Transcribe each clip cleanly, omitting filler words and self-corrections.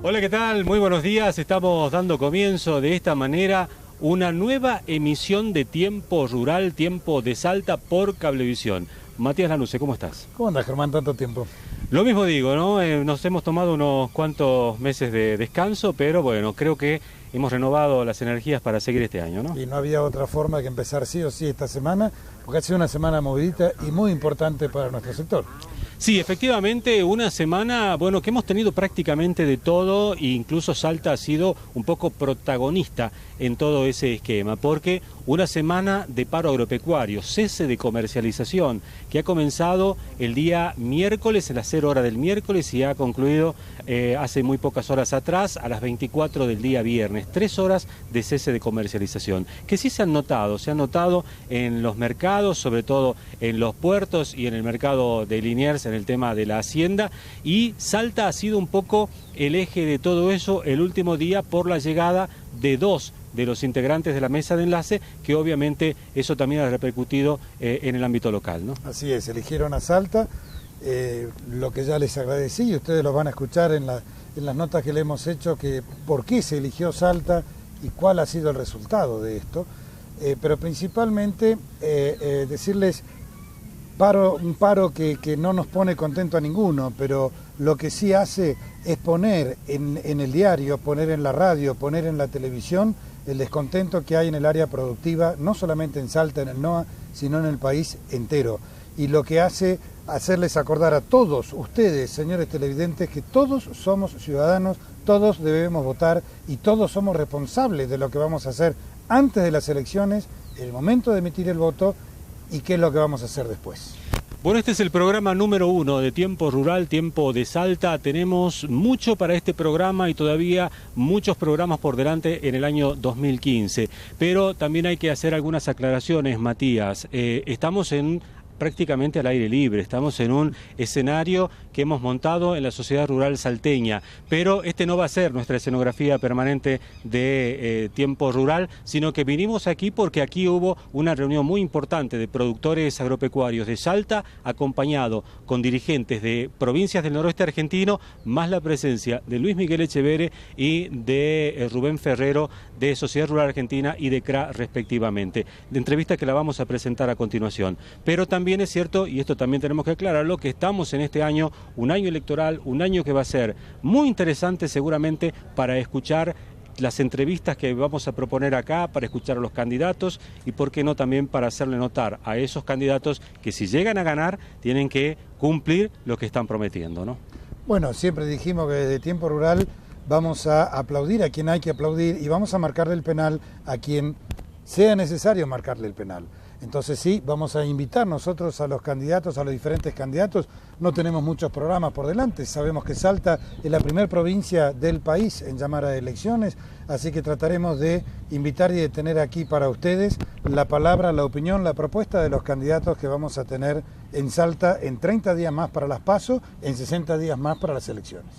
Hola, ¿qué tal? Muy buenos días. Estamos dando comienzo de esta manera una nueva emisión de Tiempo Rural, Tiempo de Salta por Cablevisión. Matías Lanusse, ¿cómo estás? ¿Cómo andas, Germán, tanto tiempo? Lo mismo digo, ¿no? Nos hemos tomado unos cuantos meses de descanso, pero bueno, creo que hemos renovado las energías para seguir este año, ¿no? Y no había otra forma que empezar sí o sí esta semana, porque ha sido una semana movidita y muy importante para nuestro sector. Sí, efectivamente, una semana, bueno, que hemos tenido prácticamente de todo e incluso Salta ha sido un poco protagonista en todo ese esquema, porque una semana de paro agropecuario, cese de comercialización, que ha comenzado el día miércoles, a las 0 horas del miércoles y ha concluido hace muy pocas horas atrás, a las 24 del día viernes, 3 horas de cese de comercialización, que sí se han notado en los mercados, sobre todo en los puertos y en el mercado de Liniers, en el tema de la hacienda, y Salta ha sido un poco el eje de todo eso el último día por la llegada de dos de los integrantes de la mesa de enlace, que obviamente eso también ha repercutido en el ámbito local, ¿no? Así es, eligieron a Salta, lo que ya les agradecí, y ustedes lo van a escuchar en las notas que le hemos hecho, que por qué se eligió Salta y cuál ha sido el resultado de esto, pero principalmente decirles un paro que no nos pone contento a ninguno, pero lo que sí hace es poner en el diario, poner en la radio, poner en la televisión el descontento que hay en el área productiva, no solamente en Salta, en el NOA, sino en el país entero. Y lo que hace hacerles acordar a todos ustedes, señores televidentes, que todos somos ciudadanos, todos debemos votar y todos somos responsables de lo que vamos a hacer antes de las elecciones, en el momento de emitir el voto, y qué es lo que vamos a hacer después. Bueno, este es el programa número 1 de Tiempo Rural, Tiempo de Salta. Tenemos mucho para este programa y todavía muchos programas por delante en el año 2015. Pero también hay que hacer algunas aclaraciones, Matías. Estamos prácticamente al aire libre, estamos en un escenario que hemos montado en la Sociedad Rural Salteña, pero este no va a ser nuestra escenografía permanente de Tiempo Rural, sino que vinimos aquí porque aquí hubo una reunión muy importante de productores agropecuarios de Salta, acompañado con dirigentes de provincias del noroeste argentino, más la presencia de Luis Miguel Echeverre y de Rubén Ferrero de Sociedad Rural Argentina y de CRA respectivamente, de entrevista que la vamos a presentar a continuación. Pero también es cierto, y esto también tenemos que aclararlo, que estamos en este año, un año electoral, un año que va a ser muy interesante seguramente para escuchar las entrevistas que vamos a proponer acá, para escuchar a los candidatos y por qué no también para hacerle notar a esos candidatos que si llegan a ganar tienen que cumplir lo que están prometiendo, ¿no? Bueno, siempre dijimos que desde Tiempo Rural vamos a aplaudir a quien hay que aplaudir y vamos a marcarle el penal a quien sea necesario marcarle el penal. Entonces sí, vamos a invitar nosotros a los candidatos, a los diferentes candidatos. No tenemos muchos programas por delante, sabemos que Salta es la primera provincia del país en llamar a elecciones, así que trataremos de invitar y de tener aquí para ustedes la palabra, la opinión, la propuesta de los candidatos que vamos a tener en Salta en 30 días más para las PASO, en 60 días más para las elecciones.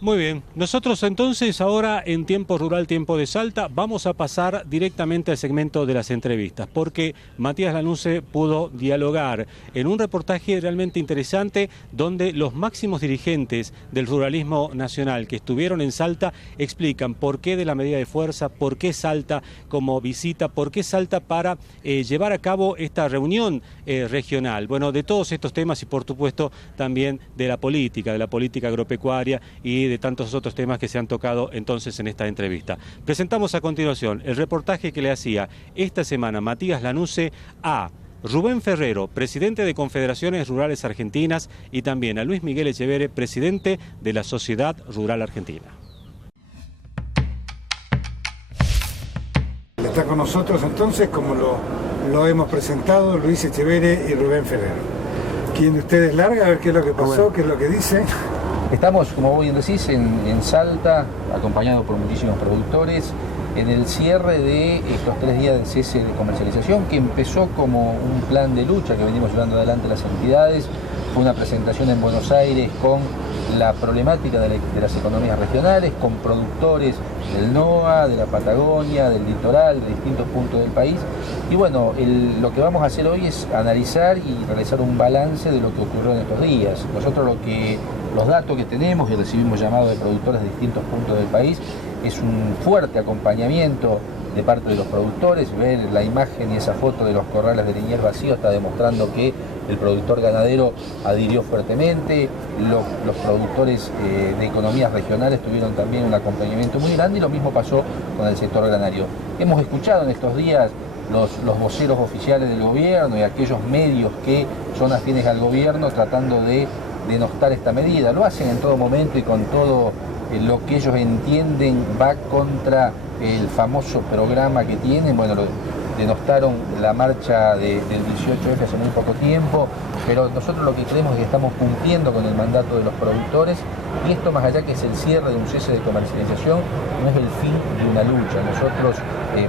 Muy bien, nosotros entonces ahora en Tiempo Rural, Tiempo de Salta vamos a pasar directamente al segmento de las entrevistas, porque Matías Lanusse pudo dialogar en un reportaje realmente interesante donde los máximos dirigentes del ruralismo nacional que estuvieron en Salta explican por qué de la medida de fuerza, por qué Salta como visita, por qué Salta para llevar a cabo esta reunión regional. Bueno, de todos estos temas y por supuesto también de la política agropecuaria y de tantos otros temas que se han tocado entonces en esta entrevista. Presentamos a continuación el reportaje que le hacía esta semana Matías Lanusse a Rubén Ferrero, presidente de Confederaciones Rurales Argentinas, y también a Luis Miguel Echeverre, presidente de la Sociedad Rural Argentina. Está con nosotros entonces, como lo hemos presentado, Luis Echeverre y Rubén Ferrero. ¿Quién de ustedes larga? A ver qué es lo que pasó, qué es lo que dice. Estamos, como vos bien decís, en Salta, acompañados por muchísimos productores, en el cierre de estos 3 días de cese de comercialización, que empezó como un plan de lucha que venimos llevando adelante las entidades. Fue una presentación en Buenos Aires con la problemática de las economías regionales, con productores del NOA, de la Patagonia, del litoral, de distintos puntos del país. Y bueno, lo que vamos a hacer hoy es analizar y realizar un balance de lo que ocurrió en estos días. Nosotros lo que los datos que tenemos, y recibimos llamados de productores de distintos puntos del país, es un fuerte acompañamiento de parte de los productores. Ver la imagen y esa foto de los corrales de Liniers vacíos está demostrando que el productor ganadero adhirió fuertemente, los productores de economías regionales tuvieron también un acompañamiento muy grande, y lo mismo pasó con el sector granario. Hemos escuchado en estos días los voceros oficiales del gobierno y aquellos medios que son afines al gobierno tratando de denostar esta medida. Lo hacen en todo momento y con todo lo que ellos entienden va contra el famoso programa que tienen. Bueno, denostaron la marcha del 18F hace muy poco tiempo, pero nosotros lo que creemos es que estamos cumpliendo con el mandato de los productores, y esto, más allá que es el cierre de un cese de comercialización, no es el fin de una lucha. Nosotros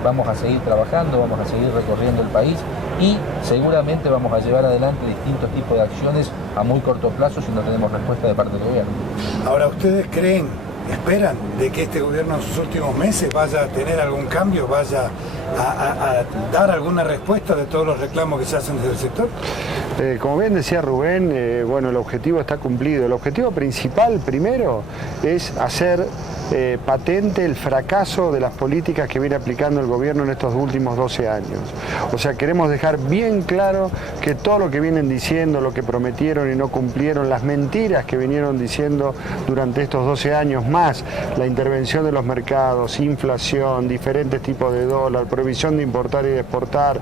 vamos a seguir trabajando, vamos a seguir recorriendo el país, y seguramente vamos a llevar adelante distintos tipos de acciones a muy corto plazo si no tenemos respuesta de parte del gobierno. Ahora, ¿ustedes esperan de que este gobierno en sus últimos meses vaya a tener algún cambio, vaya a dar alguna respuesta de todos los reclamos que se hacen desde el sector? Como bien decía Rubén, bueno, el objetivo está cumplido. El objetivo principal, primero, es hacer patente el fracaso de las políticas que viene aplicando el gobierno en estos últimos 12 años. O sea, queremos dejar bien claro que todo lo que vienen diciendo, lo que prometieron y no cumplieron, las mentiras que vinieron diciendo durante estos 12 años, más la intervención de los mercados, inflación, diferentes tipos de dólar, prohibición de importar y de exportar,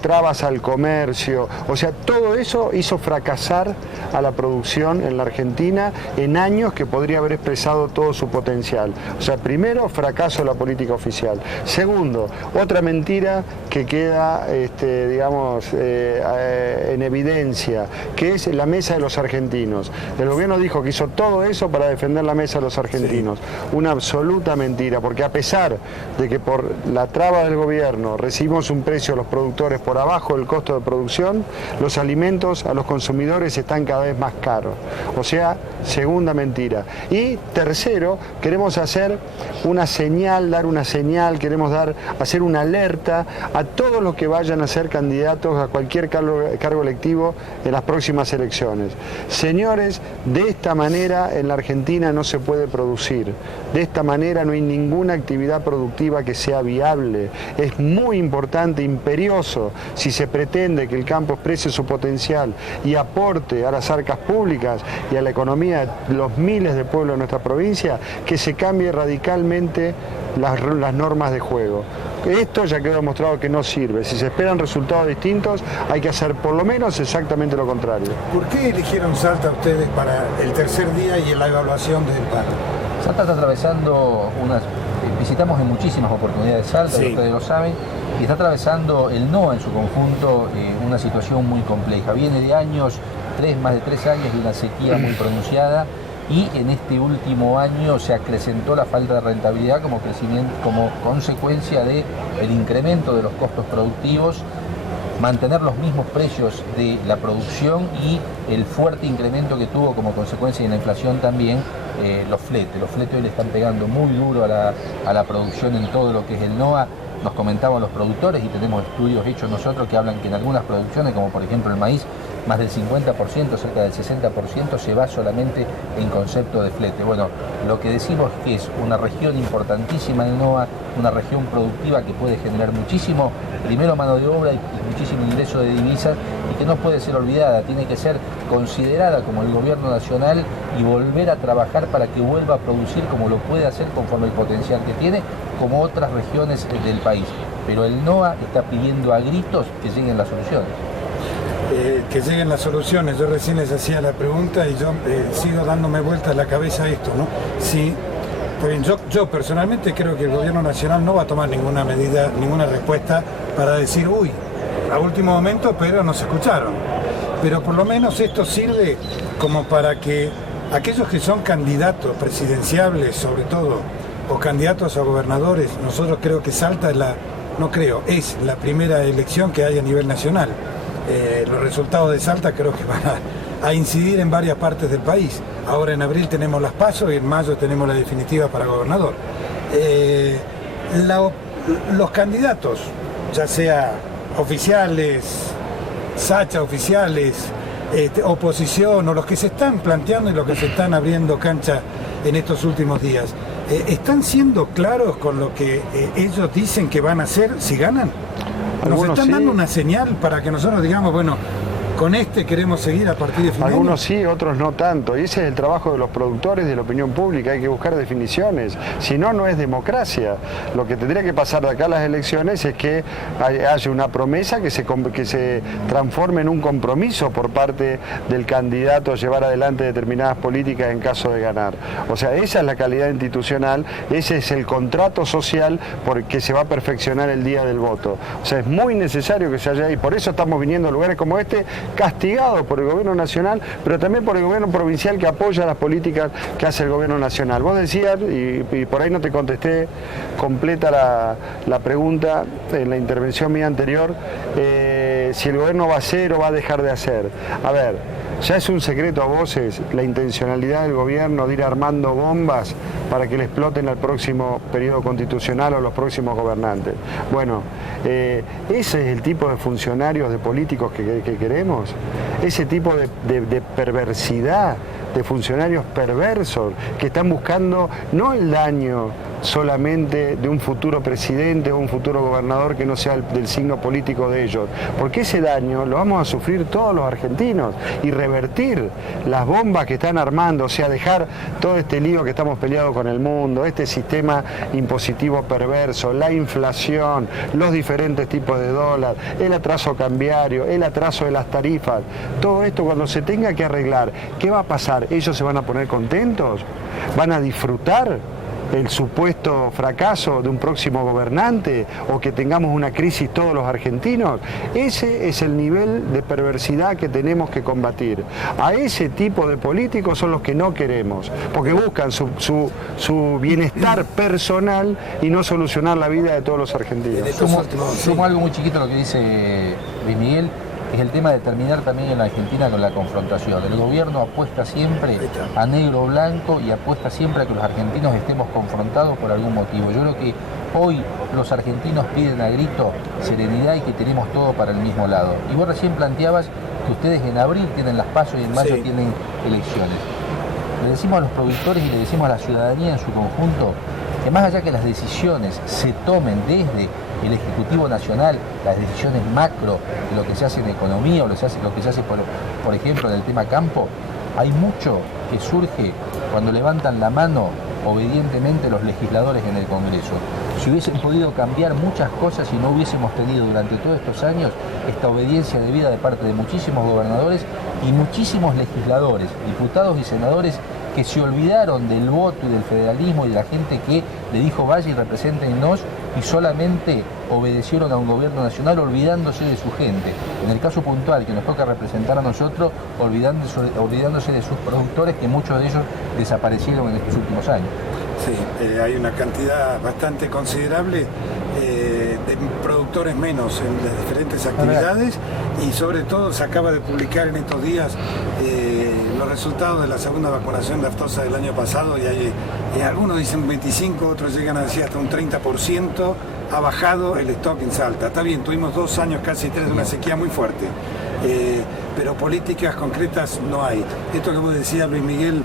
trabas al comercio, o sea, todo eso hizo fracasar a la producción en la Argentina en años que podría haber expresado todo su potencial. O sea, primero, fracaso de la política oficial. Segundo, otra mentira que queda, digamos, en evidencia, que es la mesa de los argentinos. El gobierno dijo que hizo todo eso para defender la mesa de los argentinos. Sí. Una absoluta mentira, porque a pesar de que por la traba del gobierno recibimos un precio a los productores por abajo del costo de producción, los alimentos a los consumidores están cada vez más caros. O sea, segunda mentira. Y tercero, queremos hacer una señal, dar una señal, queremos hacer una alerta a todos los que vayan a ser candidatos a cualquier cargo electivo en las próximas elecciones. Señores, de esta manera en la Argentina no se puede producir. De esta manera no hay ninguna actividad productiva que sea viable. Es muy importante, imperioso, si se pretende que el campo exprese su potencial y aporte a las arcas públicas y a la economía de los miles de pueblos de nuestra provincia, que se cambie radicalmente las normas de juego. Esto ya quedó demostrado que no sirve. Si se esperan resultados distintos, hay que hacer por lo menos exactamente lo contrario. ¿Por qué eligieron Salta ustedes para el tercer día y en la evaluación del paro? Salta está atravesando visitamos en muchísimas oportunidades Salta, sí. Ustedes lo saben, y está atravesando el NOA en su conjunto una situación muy compleja. Viene de años, más de 3 años de una sequía muy pronunciada, y en este último año se acrecentó la falta de rentabilidad como consecuencia del incremento de los costos productivos, mantener los mismos precios de la producción y el fuerte incremento que tuvo como consecuencia de la inflación también los fletes. Los fletes hoy le están pegando muy duro a la producción en todo lo que es el NOA. Nos comentaban los productores, y tenemos estudios hechos nosotros que hablan que en algunas producciones, como por ejemplo el maíz, más del 50%, cerca del 60%, se va solamente en concepto de flete. Bueno, lo que decimos es que es una región importantísima el NOA, una región productiva que puede generar muchísimo, primero mano de obra y muchísimo ingreso de divisas, y que no puede ser olvidada, tiene que ser considerada como el gobierno nacional y volver a trabajar para que vuelva a producir como lo puede hacer conforme el potencial que tiene, como otras regiones del país. Pero el NOA está pidiendo a gritos que lleguen las soluciones. Que lleguen las soluciones. Yo recién les hacía la pregunta y yo sigo dándome vueltas en la cabeza a esto, ¿no? Sí, yo personalmente creo que el gobierno nacional no va a tomar ninguna medida, ninguna respuesta para decir, uy, a último momento, pero nos escucharon. Pero por lo menos esto sirve como para que aquellos que son candidatos presidenciables, sobre todo, o candidatos a gobernadores, nosotros creo que Salta es la primera elección que hay a nivel nacional. Los resultados de Salta creo que van a incidir en varias partes del país. Ahora en abril tenemos las PASO y en mayo tenemos la definitiva para gobernador. Los candidatos, ya sea oficiales, Sacha oficiales, oposición o los que se están planteando y los que se están abriendo cancha en estos últimos días, ¿están siendo claros con lo que ellos dicen que van a hacer si ganan? ¿Nos están dando una señal para que nosotros digamos, bueno, con este queremos seguir a partir de fin de año? Algunos sí, otros no tanto. Y ese es el trabajo de los productores, de la opinión pública. Hay que buscar definiciones. Si no, no es democracia. Lo que tendría que pasar de acá a las elecciones es que haya una promesa que se transforme en un compromiso por parte del candidato a llevar adelante determinadas políticas en caso de ganar. O sea, esa es la calidad institucional, ese es el contrato social porque se va a perfeccionar el día del voto. O sea, es muy necesario que se haya ahí. Por eso estamos viniendo a lugares como este, castigados por el gobierno nacional, pero también por el gobierno provincial que apoya las políticas que hace el gobierno nacional. Vos decías, y por ahí no te contesté completa la pregunta en la intervención mía anterior, si el gobierno va a hacer o va a dejar de hacer. A ver, ya es un secreto a voces la intencionalidad del gobierno de ir armando bombas para que le exploten al próximo periodo constitucional o los próximos gobernantes. Bueno, ese es el tipo de funcionarios, de políticos que queremos, ese tipo de perversidad, de funcionarios perversos que están buscando no el daño solamente de un futuro presidente o un futuro gobernador que no sea del signo político de ellos, porque ese daño lo vamos a sufrir todos los argentinos y revertir las bombas que están armando, o sea, dejar todo este lío que estamos peleados con el mundo, este sistema impositivo perverso, la inflación, los diferentes tipos de dólar, el atraso cambiario, el atraso de las tarifas, todo esto cuando se tenga que arreglar, ¿qué va a pasar? ¿Ellos se van a poner contentos? ¿Van a disfrutar el supuesto fracaso de un próximo gobernante o que tengamos una crisis todos los argentinos? Ese es el nivel de perversidad que tenemos que combatir. A ese tipo de políticos son los que no queremos, porque buscan su bienestar personal y no solucionar la vida de todos los argentinos. Sumo algo muy chiquito a lo que dice Luis Miguel. Es el tema de terminar también en la Argentina con la confrontación. El gobierno apuesta siempre a negro o blanco y apuesta siempre a que los argentinos estemos confrontados por algún motivo. Yo creo que hoy los argentinos piden a grito serenidad y que tenemos todo para el mismo lado. Y vos recién planteabas que ustedes en abril tienen las PASO y en mayo tienen elecciones. Le decimos a los productores y le decimos a la ciudadanía en su conjunto que más allá que las decisiones se tomen desde el Ejecutivo Nacional, las decisiones macro de lo que se hace en economía o lo que se hace por ejemplo, en el tema campo, hay mucho que surge cuando levantan la mano obedientemente los legisladores en el Congreso. Si hubiesen podido cambiar muchas cosas y no hubiésemos tenido durante todos estos años esta obediencia debida de parte de muchísimos gobernadores y muchísimos legisladores, diputados y senadores que se olvidaron del voto y del federalismo y de la gente que le dijo vaya y represéntenos y solamente obedecieron a un gobierno nacional olvidándose de su gente. En el caso puntual que nos toca representar a nosotros, olvidándose de sus productores, que muchos de ellos desaparecieron en estos últimos años. Sí, hay una cantidad bastante considerable de productores menos en las diferentes actividades y sobre todo se acaba de publicar en estos días los resultados de la segunda vacunación de aftosa del año pasado y hay, algunos dicen un 25, otros llegan a decir hasta un 30% ha bajado el stock en Salta. Está bien, tuvimos 2 años, casi 3 de una sequía muy fuerte, pero políticas concretas no hay. Esto que vos decías, Luis Miguel,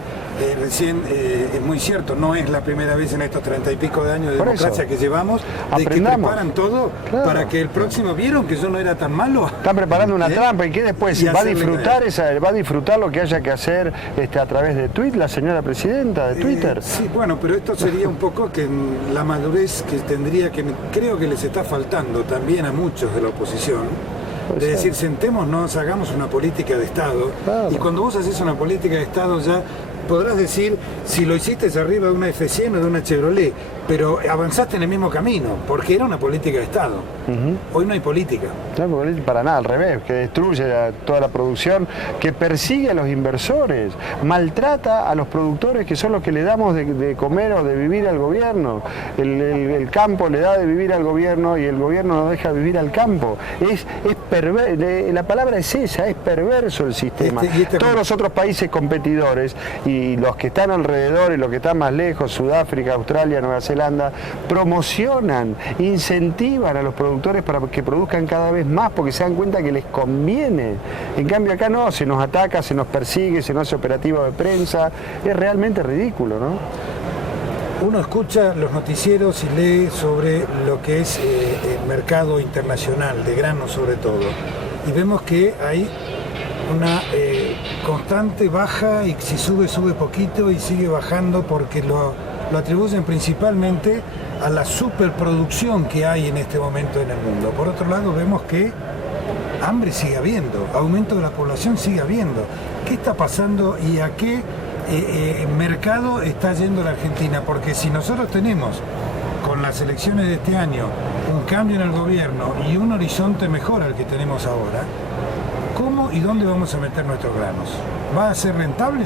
recién es muy cierto, no es la primera vez en estos 30 y pico de años de democracia que llevamos, de que preparan todo para que el próximo, ¿vieron que eso no era tan malo? Están preparando una trampa y que después va a disfrutar lo que haya que hacer a través de Twitter, la señora presidenta de Twitter. Sí, bueno, pero esto sería un poco que la madurez que tendría, que creo que les está faltando también a muchos de la oposición, de decir, sentémonos, hagamos una política de Estado, y cuando vos haces una política de Estado ya podrás decir si lo hiciste arriba de una F100 o de una Chevrolet, pero avanzaste en el mismo camino, porque era una política de Estado. Hoy no hay política. No hay para nada, al revés, que destruye toda la producción, que persigue a los inversores, maltrata a los productores que son los que le damos de comer o de vivir al gobierno. El campo le da de vivir al gobierno y el gobierno no deja vivir al campo. La palabra es esa, es perverso el sistema. Todos los otros países competidores, y y los que están alrededor y los que están más lejos, Sudáfrica, Australia, Nueva Zelanda, promocionan, incentivan a los productores para que produzcan cada vez más porque se dan cuenta que les conviene. En cambio acá no, se nos ataca, se nos persigue, se nos hace operativo de prensa, es realmente ridículo, ¿no? Uno escucha los noticieros y lee sobre lo que es el mercado internacional, de granos sobre todo, y vemos que hay una constante baja y si sube, sube poquito y sigue bajando porque lo atribuyen principalmente a la superproducción que hay en este momento en el mundo. Por otro lado vemos que hambre sigue habiendo, aumento de la población sigue habiendo. ¿Qué está pasando y a qué mercado está yendo la Argentina? Porque si nosotros tenemos con las elecciones de este año un cambio en el gobierno y un horizonte mejor al que tenemos ahora, ¿cómo y dónde vamos a meter nuestros granos? ¿Va a ser rentable?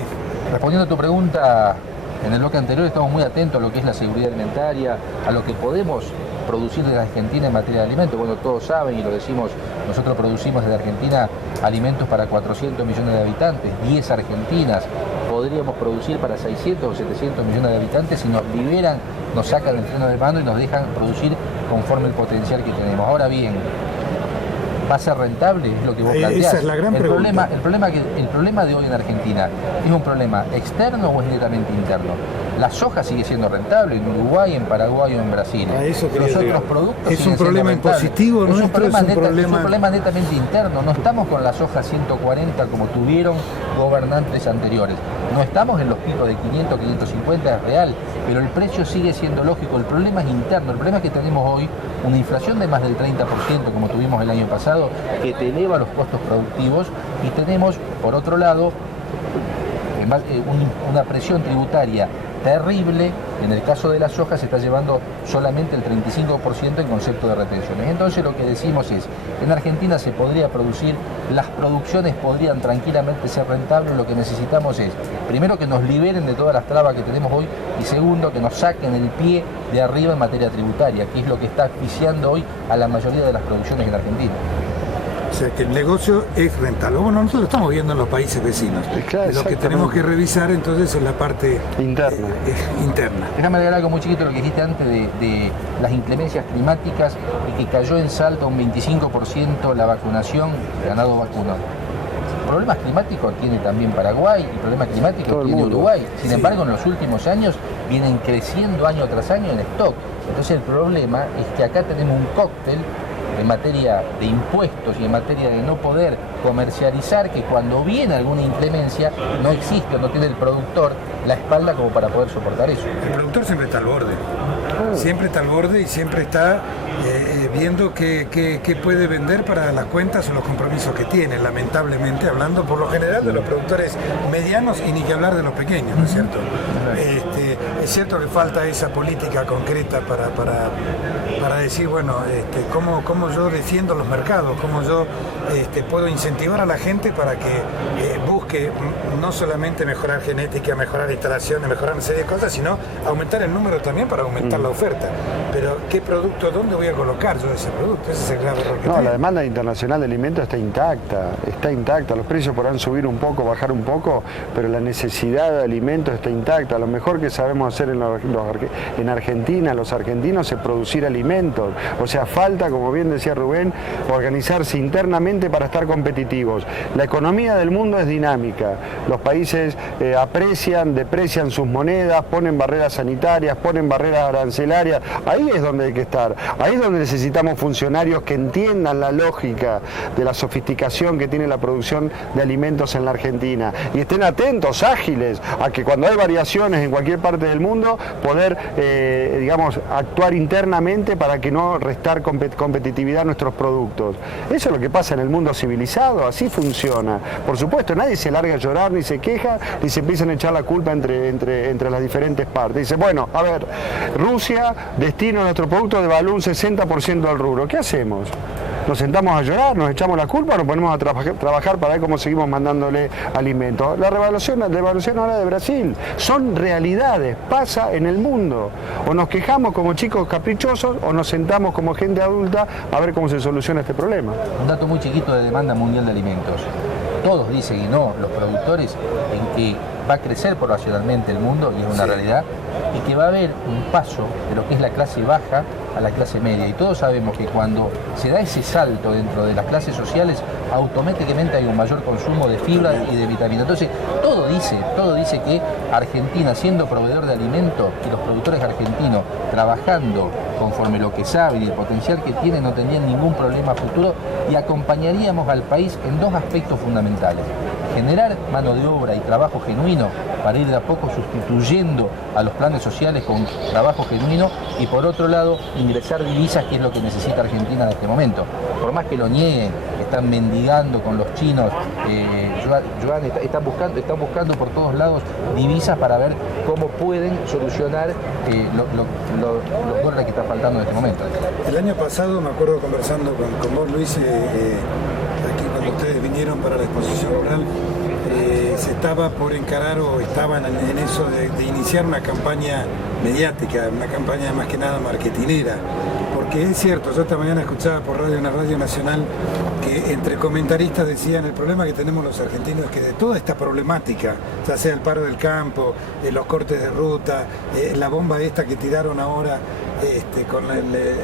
Respondiendo a tu pregunta, en el bloque anterior estamos muy atentos a lo que es la seguridad alimentaria, a lo que podemos producir desde Argentina en materia de alimentos. Bueno, todos saben y lo decimos, nosotros producimos desde Argentina alimentos para 400 millones de habitantes, 10 Argentinas. Podríamos producir para 600 o 700 millones de habitantes si nos liberan, nos sacan el freno de mano y nos dejan producir conforme el potencial que tenemos. Ahora bien, ¿va a ser rentable? Es lo que vos planteás. Esa es la gran pregunta. El problema de hoy en Argentina, ¿es un problema externo o es netamente interno? La soja sigue siendo rentable en Uruguay, en Paraguay o en Brasil. Los otros productos es un problema impositivo, ¿no? Es un problema netamente interno. No estamos con la soja 140 como tuvieron gobernantes anteriores. No estamos en los picos de 500, 550, es real, pero el precio sigue siendo lógico. El problema es interno. El problema es que tenemos hoy una inflación de más del 30%, como tuvimos el año pasado, que te eleva los costos productivos, y tenemos, por otro lado, una presión tributaria terrible. En el caso de la soja se está llevando solamente el 35% en concepto de retenciones. Entonces lo que decimos es, en Argentina se podría producir, las producciones podrían tranquilamente ser rentables. Lo que necesitamos es, primero, que nos liberen de todas las trabas que tenemos hoy, y segundo, que nos saquen el pie de arriba en materia tributaria, que es lo que está asfixiando hoy a la mayoría de las producciones en Argentina. O sea, que el negocio es rentable. Bueno, nosotros lo estamos viendo en los países vecinos. Claro, lo que tenemos que revisar entonces es la parte interna. Interna. Déjame agregar algo muy chiquito lo que dijiste antes de las inclemencias climáticas y que cayó en Salta un 25% la vacunación, ganado vacunado. Problemas climáticos tiene también Paraguay y problemas climáticos tiene Uruguay. Sin embargo, en los últimos años vienen creciendo año tras año en stock. Entonces el problema es que acá tenemos un cóctel en materia de impuestos y en materia de no poder comercializar, que cuando viene alguna inclemencia no existe, no tiene el productor la espalda como para poder soportar eso. El productor siempre está al borde. Siempre está al borde y siempre está viendo qué puede vender para las cuentas o los compromisos que tiene, lamentablemente, hablando por lo general de los productores medianos y ni que hablar de los pequeños, ¿no es cierto? Es cierto que falta esa política concreta para decir, bueno, cómo yo defiendo los mercados, cómo yo puedo incentivar a la gente para que busque no solamente mejorar genética, mejorar instalaciones, mejorar una serie de cosas, sino aumentar el número también para aumentar la oferta. Pero ¿qué producto, dónde voy a colocar yo ese producto? Ese es el grave error que tengo. La demanda internacional de alimentos está intacta. Los precios podrán subir un poco, bajar un poco, pero la necesidad de alimentos está intacta. Lo mejor que sabemos hacer en Argentina, los argentinos, es producir alimentos. O sea, falta, como bien decía Rubén, organizarse internamente para estar competitivos. La economía del mundo es dinámica. Los países deprecian sus monedas, ponen barreras sanitarias, ponen barreras arancelarias. Ahí es donde hay que estar. Ahí es donde necesitamos funcionarios que entiendan la lógica de la sofisticación que tiene la producción de alimentos en la Argentina y estén atentos, ágiles, a que cuando hay variaciones en cualquier parte del mundo, poder, actuar internamente para que no restar competitividad a nuestros productos. Eso es lo que pasa en el mundo civilizado, así funciona. Por supuesto, nadie se larga a llorar, ni se queja, ni se empiezan a echar la culpa entre las diferentes partes. Dice, bueno, a ver, Rusia destina nuestro producto de valor un 60% al rubro. ¿Qué hacemos? ¿Nos sentamos a llorar, nos echamos la culpa o nos ponemos a trabajar para ver cómo seguimos mandándole alimentos? La devaluación ahora de Brasil son realidades, pasa en el mundo. O nos quejamos como chicos caprichosos o nos sentamos como gente adulta a ver cómo se soluciona este problema. Un dato muy chiquito de demanda mundial de alimentos. Todos dicen, y no, los productores, en que va a crecer poblacionalmente el mundo, y es una realidad, y que va a haber un paso de lo que es la clase baja a la clase media. Y todos sabemos que cuando se da ese salto dentro de las clases sociales, automáticamente hay un mayor consumo de fibra y de vitamina. Entonces, todo dice que Argentina, siendo proveedor de alimentos, y los productores argentinos trabajando conforme lo que saben y el potencial que tienen, no tendrían ningún problema futuro, y acompañaríamos al país en dos aspectos fundamentales: generar mano de obra y trabajo genuino para ir de a poco sustituyendo a los planes sociales con trabajo genuino, y por otro lado ingresar divisas, que es lo que necesita Argentina en este momento. Por más que lo nieguen, están mendigando con los chinos, están buscando por todos lados divisas para ver cómo pueden solucionar los dólares que están faltando en este momento. El año pasado, me acuerdo conversando con vos, Luis, aquí cuando ustedes vinieron para la exposición rural, se estaba por encarar, o estaban en eso de iniciar una campaña mediática, una campaña más que nada marketinera. Porque es cierto, yo esta mañana escuchaba por una radio nacional que entre comentaristas decían: el problema que tenemos los argentinos es que de toda esta problemática, ya sea el paro del campo, los cortes de ruta, la bomba esta que tiraron ahora, con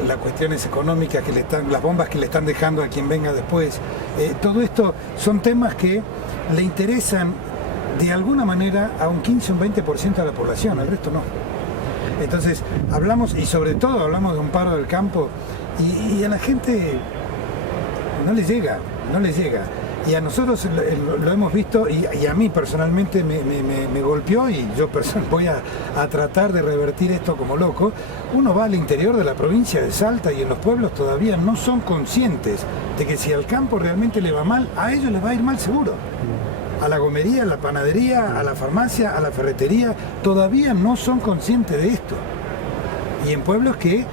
las cuestiones económicas, las bombas que le están dejando a quien venga después, todo esto son temas que le interesan de alguna manera a un 15 o un 20% de la población, al resto no. Entonces hablamos, y sobre todo hablamos de un paro del campo, y a la gente no le llega. Y a nosotros lo hemos visto, y a mí personalmente me golpeó, y yo voy a tratar de revertir esto como loco. Uno va al interior de la provincia de Salta, y en los pueblos todavía no son conscientes de que si al campo realmente le va mal, a ellos les va a ir mal seguro. A la gomería, a la panadería, a la farmacia, a la ferretería, todavía no son conscientes de esto. Y en pueblos que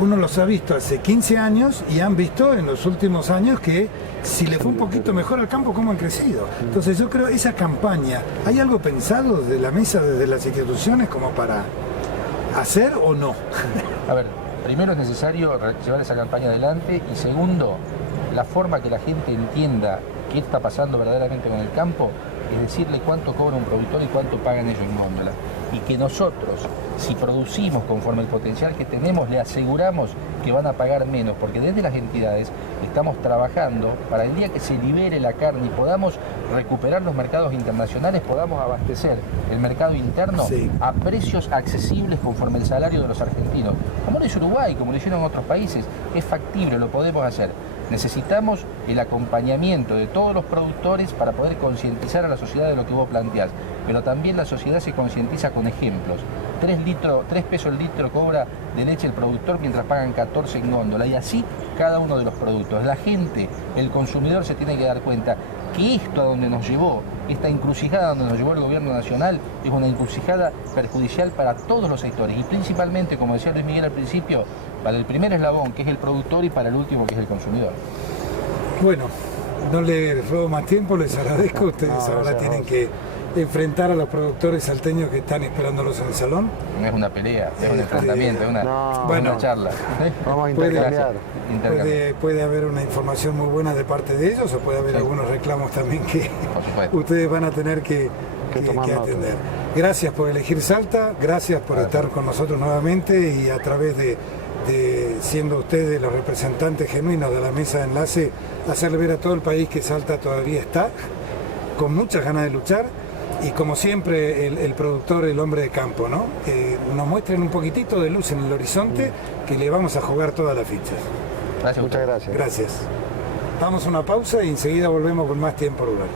uno los ha visto hace 15 años y han visto en los últimos años que si le fue un poquito mejor al campo, cómo han crecido. Entonces yo creo esa campaña, ¿hay algo pensado desde la mesa, desde las instituciones, como para hacer o no? A ver, primero es necesario llevar esa campaña adelante, y segundo, la forma que la gente entienda qué está pasando verdaderamente con el campo es decirle cuánto cobra un productor y cuánto pagan ellos en góndola. Y que nosotros, si producimos conforme el potencial que tenemos, le aseguramos que van a pagar menos, porque desde las entidades estamos trabajando para el día que se libere la carne y podamos recuperar los mercados internacionales, podamos abastecer el mercado interno a precios accesibles conforme el salario de los argentinos. Como lo hizo Uruguay, como lo hicieron otros países, es factible, lo podemos hacer. Necesitamos el acompañamiento de todos los productores para poder concientizar a la sociedad de lo que vos planteás, pero también la sociedad se concientiza con ejemplos. 3 pesos el litro cobra de leche el productor, mientras pagan 14 en góndola, y así cada uno de los productos. La gente, el consumidor, se tiene que dar cuenta que esto a donde nos llevó, esta encrucijada donde nos llevó el gobierno nacional, es una encrucijada perjudicial para todos los sectores, y principalmente, como decía Luis Miguel al principio, para el primer eslabón, que es el productor, y para el último, que es el consumidor. Bueno, no les robo más tiempo, les agradezco. Ustedes ahora tienen que enfrentar a los productores salteños que están esperándolos en el salón. No es una pelea, es un enfrentamiento, es una charla. Vamos a intercambiar. Puede haber una información muy buena de parte de ellos, o puede haber algunos reclamos también que ustedes van a tener que atender. Gracias por elegir Salta, gracias por estar con nosotros nuevamente, y a través de siendo ustedes los representantes genuinos de la mesa de enlace, hacerle ver a todo el país que Salta todavía está con muchas ganas de luchar, y como siempre el productor, el hombre de campo, ¿no? Que nos muestren un poquitito de luz en el horizonte, que le vamos a jugar todas las fichas. Gracias. Muchas gracias. Gracias. Vamos a una pausa y enseguida volvemos con más Tiempo Rural.